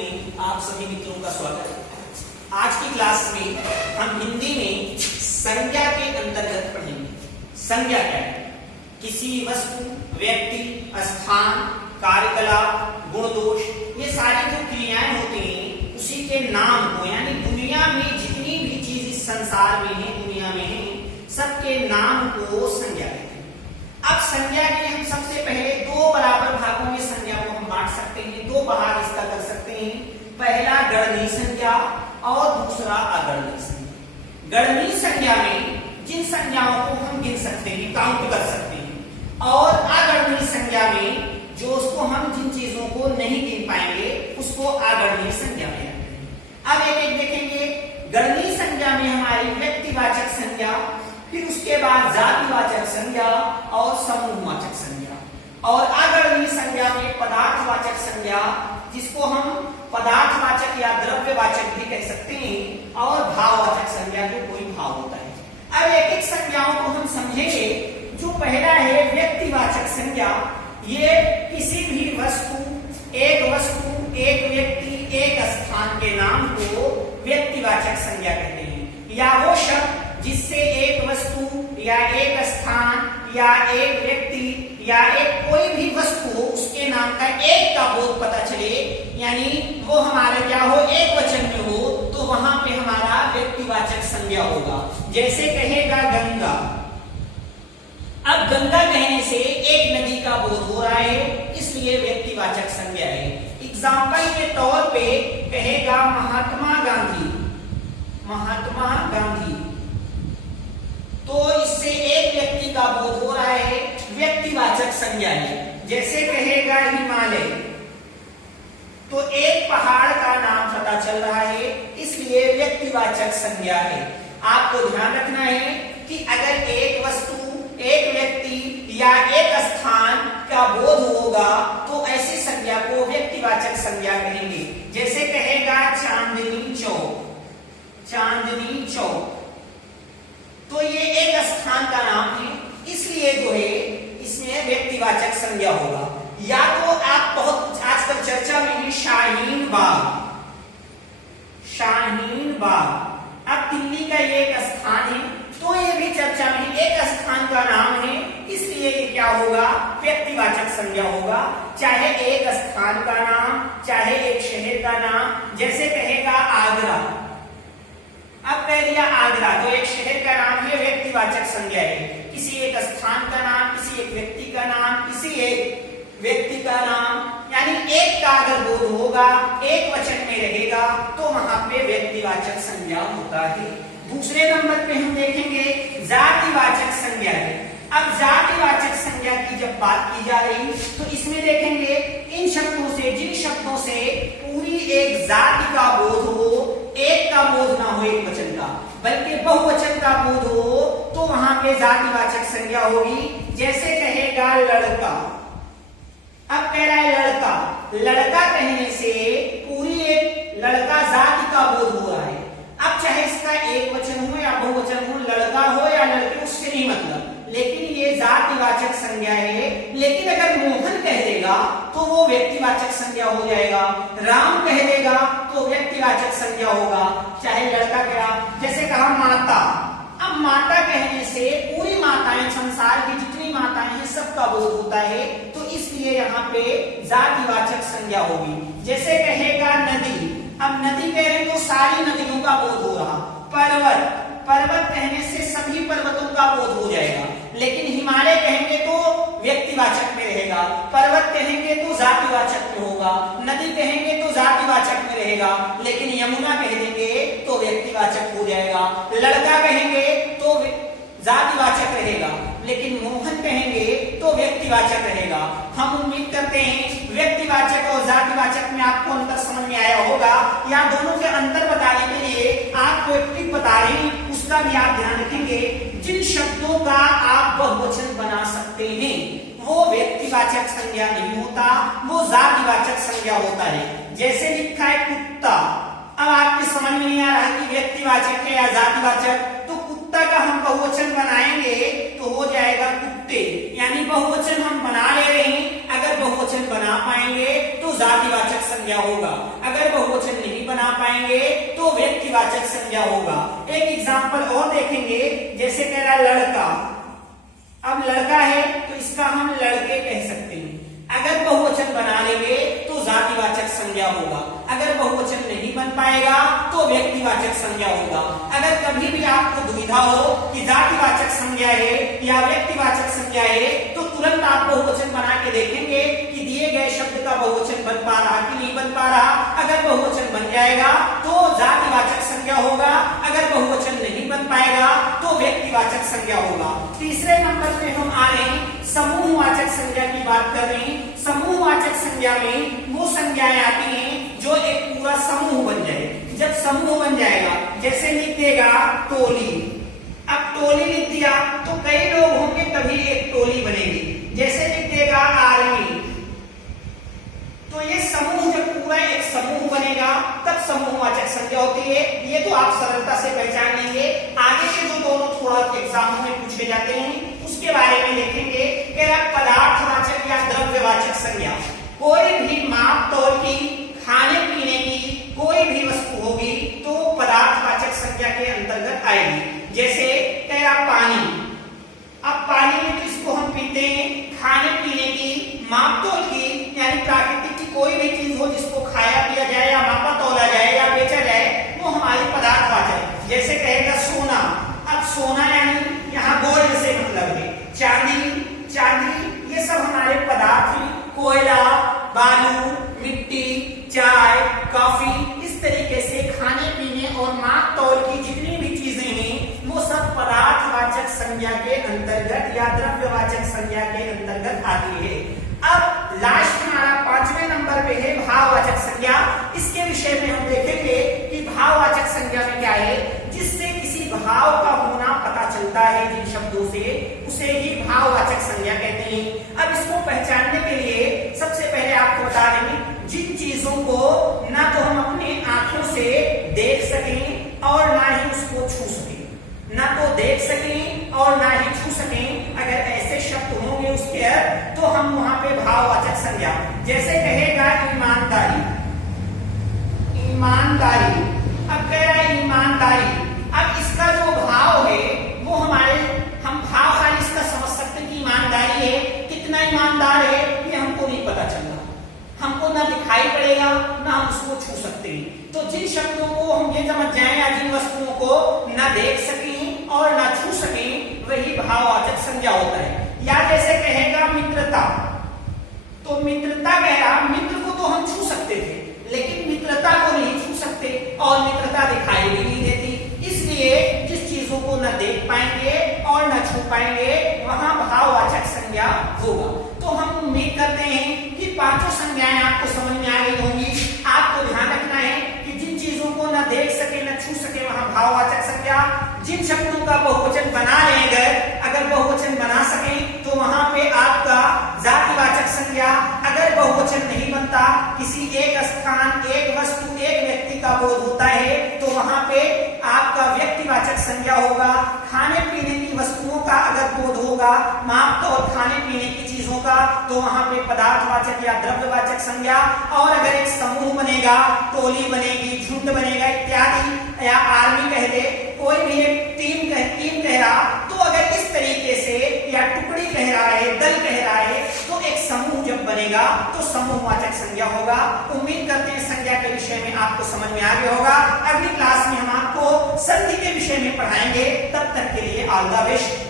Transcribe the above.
में आप सभी मित्रों का स्वागत है। आज की क्लास में हम हिंदी में संज्ञा के अंतर्गत पढ़ेंगे। संज्ञा क्या है? किसी वस्तु, व्यक्ति, स्थान, कार्यकलाप, गुण दोष, ये सारी जो क्रियाएं होती हैं उसी के नाम को, यानी दुनिया में जितनी भी चीज इस संसार में है, दुनिया में है, सबके नाम को संज्ञा कहते हैं। अब संज्ञा के हम सबसे पहले दो बराबर भागों में संज्ञा को हम बांट सकते हैं, दो भाग इसका कर सकते हैं। पहला गणनीय संज्ञा और दूसरा अगणनीय संज्ञा। गणनीय संज्ञा में जिन संज्ञाओं को हम गिन सकते हैं, काउंट कर सकते हैं, और अगणनीय संज्ञा में जो उसको हम जिन चीजों को नहीं गिन पाएंगे उसको अगणनीय संज्ञा में रखते हैं। अब एक एक देखेंगे। गणनीय संज्ञा में हमारी व्यक्तिवाचक संज्ञा, फिर उसके बाद जातिवाचक संज्ञा और समूहवाचक संज्ञा, और अगणनीय संज्ञा में पदार्थवाचक संज्ञा, जिसको हम पदार्थवाचक या द्रव्यवाचक भी कह सकते हैं, और भाववाचक संज्ञा जो कोई भाव होता है। अब एक एक संज्ञाओं को हम समझेंगे। जो पहला है व्यक्तिवाचक संज्ञा, ये किसी भी वस्तु, एक व्यक्ति, एक स्थान के नाम को व्यक्तिवाचक संज्ञा कहते हैं, या वो शब्द जिससे एक वस्तु या एक स्थान या एक व्यक्ति या एक कोई भी वस्तु हो उसके नाम का एक का बोध पता चले, यानी वो हमारा क्या हो, एक वचन में हो, तो वहां पे हमारा व्यक्तिवाचक संज्ञा होगा। जैसे कहेगा गंगा। अब गंगा कहने से एक नदी का बोध हो रहा है, इसलिए व्यक्तिवाचक संज्ञा है। एग्जाम्पल के तौर पे कहेगा महात्मा गांधी, महात्मा गांधी, तो इससे एक व्यक्ति का बोध हो रहा है, व्यक्तिवाचक संज्ञा है। जैसे कहेगा हिमालय, तो एक पहाड़ का नाम पता चल रहा है, इसलिए व्यक्तिवाचक संज्ञा है। आपको ध्यान रखना है कि अगर एक वस्तु, एक व्यक्ति या एक स्थान का बोध होगा तो ऐसी संज्ञा को व्यक्तिवाचक संज्ञा कहेंगे। जैसे कहेगा चांदनी चौक, चांदनी चौक, तो ये एक स्थान का नाम है, इसलिए जो है इसमें व्यक्तिवाचक संज्ञा होगा। या तो आप बहुत आजकल चर्चा में है शाहीन बाग, शाहीन बाग। अब दिल्ली का ये एक स्थान है, तो ये भी चर्चा में एक स्थान का नाम है, इसलिए ये क्या होगा, व्यक्तिवाचक संज्ञा होगा। चाहे एक स्थान का नाम, चाहे एक शहर का नाम। जैसे कहेगा आगरा, अब कह दिया आगरा, तो एक शहर का नाम है, व्यक्तिवाचक संज्ञा है। किसी एक स्थान का नाम, किसी एक व्यक्ति का नाम, किसी एक व्यक्ति का नाम, यानी एक का अगर बोध होगा, एक वचन में रहेगा, तो वहां पे व्यक्तिवाचक संज्ञा होता है। दूसरे नंबर पे हम देखेंगे जातिवाचक संज्ञा है। अब जातिवाचक संज्ञा की जब बात की जा रही तो इसमें देखेंगे इन शब्दों से, जिन शब्दों से पूरी एक जाति का बोध हो, एक का बोध ना हो एक वचन का, बल्कि बहुवचन का बोध हो, तो वहां पे जातिवाचक संज्ञा होगी। जैसे कहेगा लड़का। अब कह रहा है लड़का, लड़का कहने से पूरी एक लड़का जाति का बोध हो रहा है। अब चाहे इसका एक वचन हो या बहुवचन हो, लड़का हो या लड़के, उससे नहीं मतलब, लेकिन ये जातिवाचक संज्ञा है। लेकिन अगर मोहन कह देगा तो वो व्यक्तिवाचक संज्ञा हो जाएगा, राम कह देगा तो व्यक्तिवाचक संज्ञा होगा, चाहे लड़का कहा। जैसे कहा माता। अब माता कहने से पूरी माताएं, संसार की जितनी माताएं हैं सबका बोध होता है, तो इसलिए यहाँ पे जातिवाचक संज्ञा होगी। जैसे कहेगा नदी। अब नदी कह रहे तो सारी नदियों का बोध हो रहा। पर्वत, पर्वत कहने से सभी पर्वतों का बोध हो जाएगा, लेकिन हिमालय कहेंगे तो व्यक्तिवाचक में रहेगा, पर्वत कहेंगे तो जातिवाचक में होगा, नदी कहेंगे तो जातिवाचक में रहेगा, लेकिन यमुना कह देंगे तो व्यक्तिवाचक हो जाएगा। लड़का कहेंगे तो जातिवाचक रहेगा, लेकिन मोहन कहेंगे तो व्यक्तिवाचक रहेगा। हम उम्मीद करते हैं व्यक्तिवाचक और जातिवाचक में आपको अंतर समझ में आया होगा। या दोनों के अंतर बताने के लिए आपको एक टिप बता रही, उसका भी आप ध्यान रखेंगे। जिन शब्दों का आप बहुवचन बना सकते हैं वो व्यक्तिवाचक संज्ञा नहीं होता, वो जातिवाचक संज्ञा होता है। जैसे लिखा है कुत्ता। अब आपकी समझ में नहीं आ रहा कि व्यक्तिवाचक है या जातिवाचक, तो कुत्ता का हम बहुवचन बनाएंगे तो हो जाएगा कुत्ते, यानी बहुवचन हम बना ले रहे हैं। अगर बहुवचन बना पाएंगे तो जातिवाचक संज्ञा होगा, अगर बहुवचन नहीं बना पाएंगे तो व्यक्तिवाचक संज्ञा होगा। एक एग्जांपल और देखेंगे, जैसे कह रहा लड़का, अब लड़का है तो इसका हम लड़के कह सकते हैं, अगर बहुवचन बना लेंगे तो जातिवाचक संज्ञा होगा, अगर बहुवचन नहीं बन पाएगा तो व्यक्तिवाचक संज्ञा होगा। अगर कभी भी आपको दुविधा हो कि जातिवाचक संज्ञा है या व्यक्तिवाचक संज्ञा है तो तुरंत आप बहुवचन बना के देखेंगे कि दिए गए शब्द का बहुवचन बन पा रहा कि नहीं बन पा रहा। अगर बहुवचन बन जाएगा तो जातिवाचक संज्ञा होगा, अगर बहुवचन नहीं बन पाएगा तो व्यक्तिवाचक संज्ञा होगा। तीसरे नंबर पे हम आ रहे हैं समूहवाचक संज्ञा की बात कर रहे हैं। समूहवाचक संज्ञा में वो संज्ञाएं आती हैं जो एक पूरा समूह बन जाए। जब समूह बन जाएगा, जैसे लिख देगा टोली, अब टोली लिख दिया तो कई लोग होंगे तभी एक टोली बनेगी। जैसे लिख देगा आर्मी, तो ये समूह जब पूरा एक समूह बनेगा तब समूहवाचक संज्ञा होती है। ये तो आप सरलता से पहचान लेंगे। आगे के जो दोनों थोड़ा एग्जाम में पूछे जाते हैं उसके बारे में देखेंगे। पदार्थवाचक या द्रव्यवाचक संज्ञा, कोई भी माप तौल की, खाने पीने की कोई भी वस्तु होगी तो पदार्थवाचक संज्ञा के अंतर्गत आएगी। जैसे तेरा पानी, अब पानी में तो इसको हम पीते हैं। खाने पीने की, माप तौल की यानी प्राकृतिक की कोई भी चीज हो जिसको खाया पिया जाए या मापा तौला जाए या बेचा जाए वो हमारी पदार्थवाचक। जैसे कहेगा सोना, अब सोना यानी यहाँ गोल्ड से मतलब है। चांदी, चांदी ये सब हमारे पदार्थ हैं। कोयला, बालू, मिट्टी, चाय, कॉफी, इस तरीके से खाने पीने और माप तौल की जितनी भी चीजें हैं वो सब पदार्थवाचक संज्ञा के अंतर्गत या द्रव्यवाचक संज्ञा के अंतर्गत आती है। अब लास्ट हमारा 5वें नंबर पे है भाववाचक संज्ञा। इसके विषय में हम देखेंगे कि भाववाचक संज्ञा में क्या है, जिससे किसी भाव का होना पता चलता है जिन शब्दों से, उसे ही भाववाचक संज्ञा कहते हैं। अब इसको पहचानने के लिए सबसे पहले आपको बता देंगे जिन चीजों को ना तो हम अपने आंखों से देख सकें और ना ही उसको छू सकें, ना तो देख सकें और ना ही छू सकें, अगर ऐसे शब्द होंगे उसके तो हम वहां पे भाववाचक संज्ञा, जैसे कहेगा ईमानदारी, ईमानदारी, अब कह रहा है ईमानदारी, अब इसका जो भाव है वो हमारे, हम भाव खाली इसका समझ सकते हैं कि ईमानदारी है, कितना ईमानदार है ये हमको नहीं पता चलना, हमको ना दिखाई पड़ेगा ना हम उसको छू सकते हैं। तो जिन शब्दों को हम ये समझ जाएं या जिन वस्तुओं को ना देख सकें और ना छू सकें वही भाववाचक संज्ञा होता है। या जैसे कहेगा मित्रता, तो मित्रता कह रहा, मित्र को तो हम छू सकते थे लेकिन मित्रता को नहीं छू सकते और मित्रता दिखाई भी नहीं देती, इसलिए जिस चीजों को न देख पाएंगे और न छू पाएंगे वहां भाववाचक संज्ञा होगा। तो हम उम्मीद करते हैं कि पांचों संज्ञाएं आपको समझ में आ गई होंगी। आपको ध्यान रखना है कि जिन चीजों को न देख सके न छू सके वहां भाववाचक संज्ञा, जिन शब्दों का बहुवचन बना लेंगे अगर बहुवचन बना सके तो वहां पे आपका जातिवाचक संज्ञा, अगर बहुवचन नहीं बनता, किसी एक स्थान, एक वस्तु, एक व्यक्ति का बोध होता है तो वहां पे आपका व्यक्तिवाचक संज्ञा होगा। खाने पीने की वस्तुओं का अगर बोध होगा, माप तौल खाने पीने की चीजों का, तो वहां पे पदार्थवाचक या द्रव्यवाचक संज्ञा। और अगर एक समूह बनेगा, टोली बनेगी, झुंड बनेगा इत्यादि, या आर्मी कह दे, कोई भी एक टीम कह रहा, तो अगर इस तरीके से या टुकड़ी कह रहा है, दल कह रहा है, तो एक समूह जब बनेगा तो समूहवाचक संज्ञा होगा। उम्मीद करते हैं संज्ञा के विषय में आपको समझ में आ गया होगा। अगली क्लास में हम आपको संधि के विषय में पढ़ाएंगे। तब तक के लिए ऑल द बेस्ट।